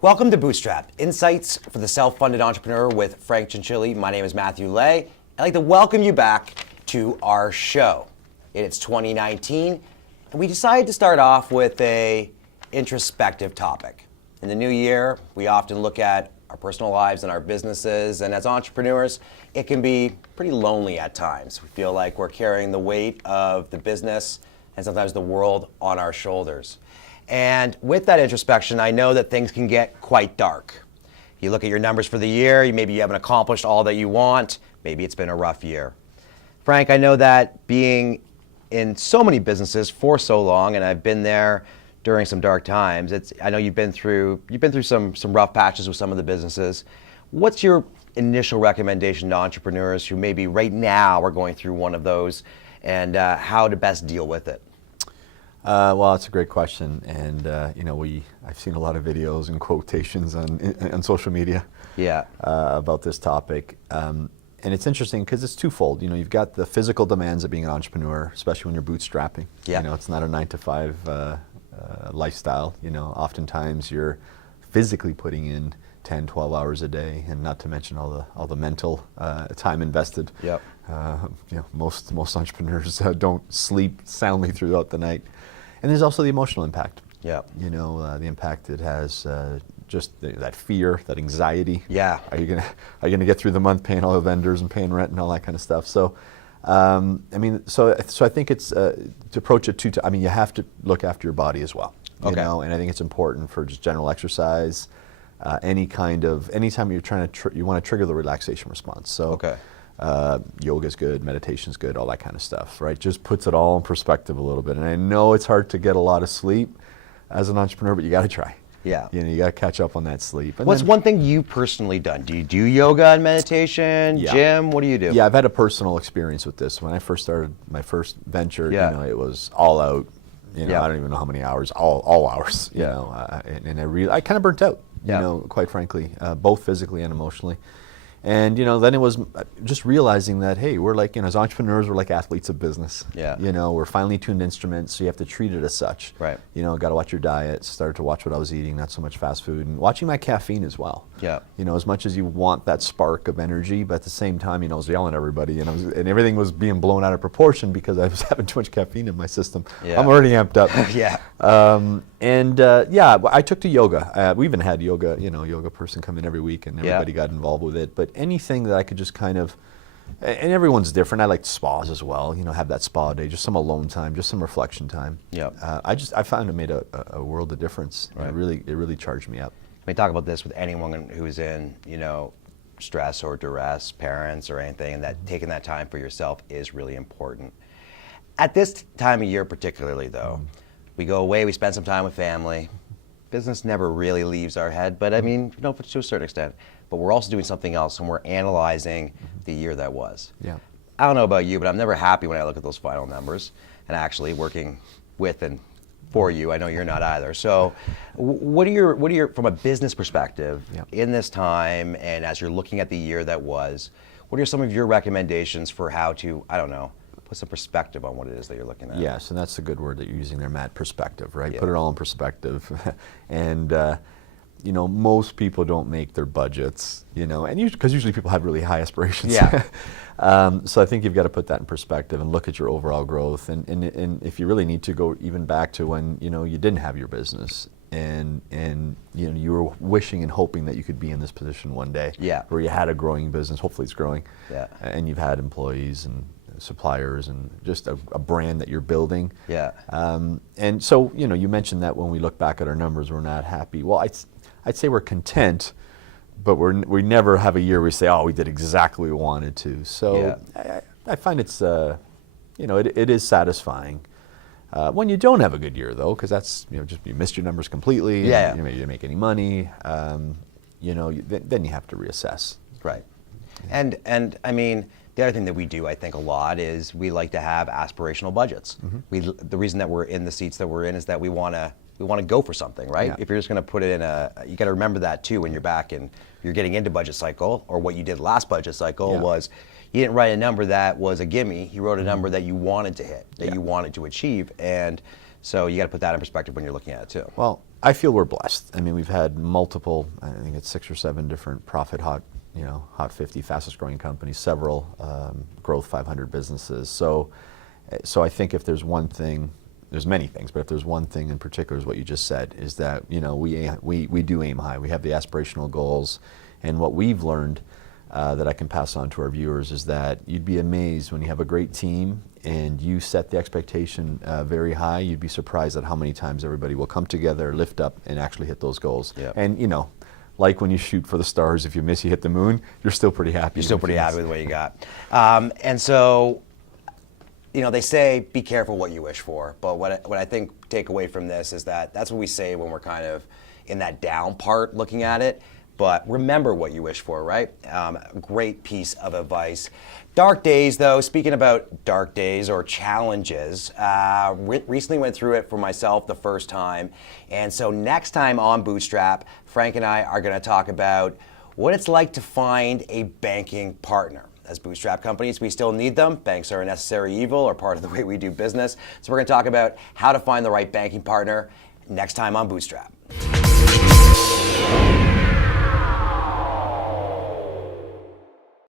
Welcome to Bootstrap, Insights for the Self-Funded Entrepreneur with Frank Chinchilli. My name is Matthew Lay. I'd like to welcome you back to our show. It's 2019, and we decided to start off with a introspective topic. In the new year, we often look at our personal lives and our businesses, and as entrepreneurs, it can be pretty lonely at times. We feel like we're carrying the weight of the business and sometimes the world on our shoulders. And with that introspection, I know that things can get quite dark. You look at your numbers for the year, maybe you haven't accomplished all that you want, maybe it's been a rough year. Frank, I know that being in so many businesses for so long, and I've been there during some dark times, I know you've been through some rough patches with some of the businesses. What's your initial recommendation to entrepreneurs who maybe right now are going through one of those, and how to best deal with it? Well, that's a great question, and I've seen a lot of videos and quotations on social media about this topic, and it's interesting because it's twofold. You've got the physical demands of being an entrepreneur, especially when you're bootstrapping. It's not a 9-to-5 lifestyle. Oftentimes you're physically putting in 10, 12 hours a day, and not to mention all the mental time invested. Most entrepreneurs don't sleep soundly throughout the night. And there's also the emotional impact. The impact it has, just that fear, that anxiety. Are you gonna get through the month paying all the vendors and paying rent and all that kind of stuff? So, so I think it's to approach it you have to look after your body as well. And I think it's important for just general exercise. Anytime you're trying to you want to trigger the relaxation response. So yoga's good, meditation's good, all that kind of stuff, right? Just puts it all in perspective a little bit. And I know it's hard to get a lot of sleep as an entrepreneur, but you got to try. You got to catch up on that sleep. And what's one thing you've personally done? Do you do yoga and meditation, gym? What do you do? Yeah, I've had a personal experience with this. When I first started my first venture, it was all out. I don't even know how many hours, all hours. And I kind of burnt out. Quite frankly, both physically and emotionally. And then it was just realizing that, hey, we're like, as entrepreneurs, we're like athletes of business. We're finely tuned instruments, so you have to treat it as such. Got to watch your diet. Started to watch what I was eating, not so much fast food, and watching my caffeine as well. As much as you want that spark of energy, but at the same time, I was yelling at everybody, and everything was being blown out of proportion because I was having too much caffeine in my system. I'm already amped up. I took to yoga. We even had yoga person come in every week, and everybody got involved with it. But anything that I could just kind of, and everyone's different. I like spas as well. Have that spa day, just some alone time, just some reflection time. I found it made a world of difference. It really charged me up. I talk about this with anyone who's in stress or duress, parents or anything, and that taking that time for yourself is really important. At this time of year particularly, though, we go away, we spend some time with family. Business never really leaves our head, but to a certain extent. But we're also doing something else, and we're analyzing the year that was. I don't know about you, but I'm never happy when I look at those final numbers. And actually working with and for you, I know you're not either. So what are your from a business perspective in this time, and as you're looking at the year that was, what are some of your recommendations for how to, put some perspective on what it is that you're looking at? Yes, and that's a good word that you're using there, Matt, perspective, right? Put it all in perspective. And most people don't make their budgets, because usually people have really high aspirations. So I think you've got to put that in perspective and look at your overall growth. And if you really need to go even back to when, you didn't have your business and you were wishing and hoping that you could be in this position one day where you had a growing business, hopefully it's growing, and you've had employees and suppliers and just a brand that you're building. And so, you mentioned that when we look back at our numbers, we're not happy. Well, I'd say we're content, but we never have a year where we say, oh, we did exactly what we wanted to. So I find it's, it is satisfying. When you don't have a good year, though, because that's, just you missed your numbers completely, you didn't make any money, then you have to reassess. And I mean, the other thing that we do, I think, a lot is we like to have aspirational budgets. The reason that we're in the seats that we're in is that we want to go for something, right? If you're just going to put it in you got to remember that too when you're back and you're getting into budget cycle, or what you did last budget cycle was you didn't write a number that was a gimme. You wrote a number that you wanted to hit, that you wanted to achieve, and so you got to put that in perspective when you're looking at it too. Well, I feel we're blessed. I mean, we've had multiple, I think it's 6 or 7 different profit hot 50 fastest growing companies, several growth 500 businesses. So I think if there's one thing, there's many things, but if there's one thing in particular is what you just said, is that, we do aim high. We have the aspirational goals, and what we've learned that I can pass on to our viewers is that you'd be amazed when you have a great team and you set the expectation very high. You'd be surprised at how many times everybody will come together, lift up, and actually hit those goals. Yep. And like when you shoot for the stars, if you miss, you hit the moon, you're still pretty happy. You're still pretty happy with what you got. And so, they say be careful what you wish for, but what I think take away from this is that that's what we say when we're kind of in that down part looking at it. But remember what you wish for, right? Great piece of advice. Dark days, though, speaking about dark days or challenges, recently went through it for myself the first time. And so next time on Bootstrap, Frank and I are going to talk about what it's like to find a banking partner. As bootstrap companies, we still need them. Banks are a necessary evil or part of the way we do business. So we're going to talk about how to find the right banking partner next time on Bootstrap.